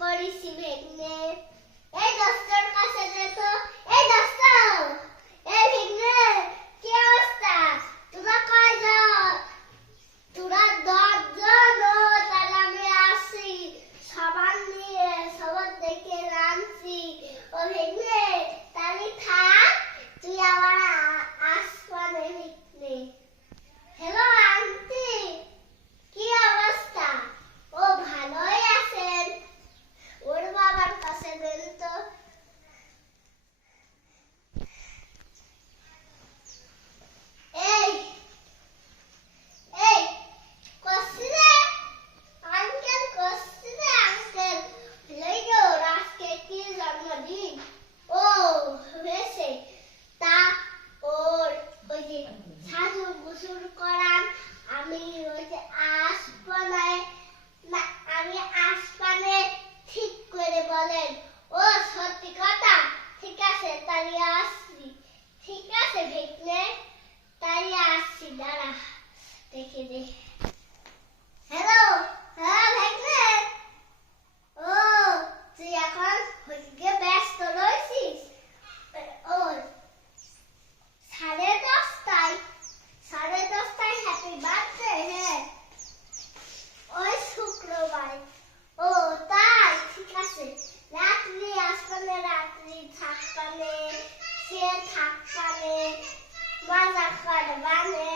করিছি ভেগ্নে এই দশটার কাছে দেখো এই দশ থাকবানে সে থাকবানে মজা করবানে